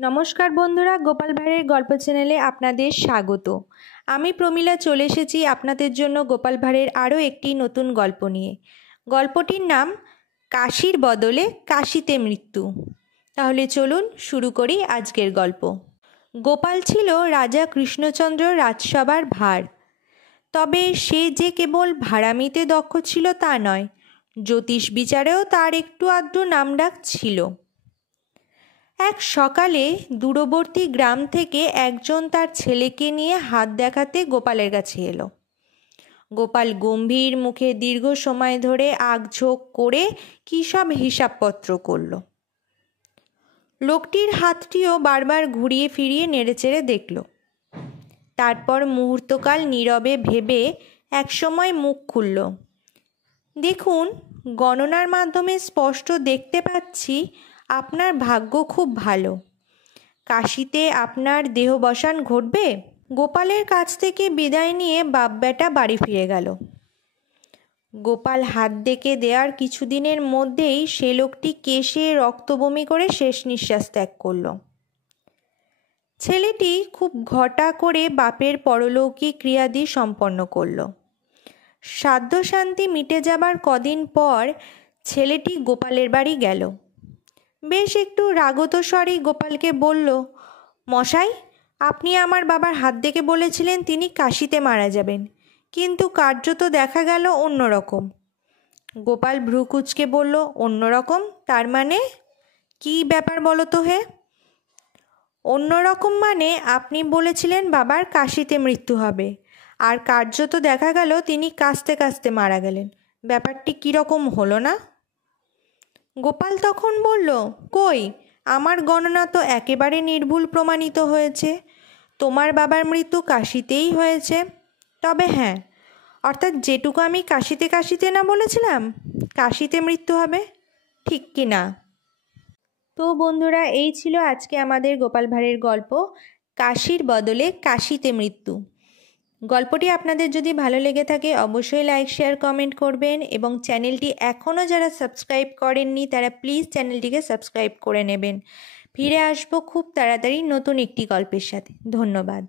নমস্কার বন্ধুরা, গোপাল ভাঁড়ের গল্প চ্যানেলে আপনাদের স্বাগত। আমি প্রমীলা চলে এসেছি আপনাদের জন্য গোপাল ভাঁড়ের আরও একটি নতুন গল্প নিয়ে। গল্পটির নাম কাশির বদলে কাশিতে মৃত্যু। তাহলে চলুন শুরু করি আজকের গল্প। গোপাল ছিল রাজা কৃষ্ণচন্দ্র রাজসভার ভাঁড়। তবে সে যে কেবল ভাড়ামিতে দক্ষ ছিল তা নয়, জ্যোতিষ বিচারেও তার একটু আধটু নামডাক ছিল। এক সকালে দূরবর্তী গ্রাম থেকে একজন তার ছেলেকে নিয়ে হাত দেখাতে গোপালের কাছে এলো। গোপাল গম্ভীর মুখে দীর্ঘ সময় ধরে আগঝোঁক করে কী সব হিসাবপত্র করল। লোকটির হাতটিও বারবার ঘুরিয়ে ফিরিয়ে নেড়েচেড়ে দেখল। তারপর মুহূর্তকাল নীরবে ভেবে একসময় মুখ খুলল। দেখুন, গণনার মাধ্যমে স্পষ্ট দেখতে পাচ্ছি আপনার ভাগ্য খুব ভালো। কাশিতে আপনার দেহবসান ঘটবে। গোপালের কাছ থেকে বিদায় নিয়ে বাপ বেটা বাড়ি ফিরে গেল। গোপাল হাত ডেকে দেওয়ার কিছুদিনের মধ্যেই সে লোকটি কেশে রক্তবমি করে শেষ নিঃশ্বাস ত্যাগ করল। ছেলেটি খুব ঘটা করে বাপের পরলৌকিক ক্রিয়াদি সম্পন্ন করল। সাধ্য শান্তি মিটে যাবার কদিন পর ছেলেটি গোপালের বাড়ি গেল। বেশ একটু রাগত স্বরেই গোপালকে বলল, মশাই, আপনি আমার বাবার হাত দেখে বলেছিলেন তিনি কাশিতে মারা যাবেন, কিন্তু কার্যত দেখা গেল অন্যরকম। গোপাল ভ্রু কুঁচকে বলল, অন্যরকম? তার মানে কী ব্যাপার বলো তো হে? অন্যরকম মানে আপনি বলেছিলেন বাবার কাশিতে মৃত্যু হবে, আর কার্যত দেখা গেল তিনি কাশতে কাশতে মারা গেলেন। ব্যাপারটি কীরকম হলো না? গোপাল তখন বলল, কই, আমার গণনা তো একেবারে নির্ভুল প্রমাণিত হয়েছে। তোমার বাবার মৃত্যু কাশিতেই হয়েছে। তবে হ্যাঁ, অর্থাৎ যেটুকু আমি কাশিতে কাশিতে না বলেছিলাম কাশিতে মৃত্যু হবে, ঠিক কি না? তো বন্ধুরা, এই ছিল আজকে আমাদের গোপাল ভাঁড়ের গল্প কাশির বদলে কাশিতে মৃত্যু। গল্পটি আপনাদের যদি ভালো লেগে থাকে অবশ্যই লাইক, শেয়ার, কমেন্ট করবেন এবং চ্যানেলটি এখনও যারা সাবস্ক্রাইব করেননি তারা প্লিজ চ্যানেলটিকে সাবস্ক্রাইব করে নেবেন। ফিরে আসবো খুব তাড়াতাড়ি নতুন একটি গল্পের সাথে। ধন্যবাদ।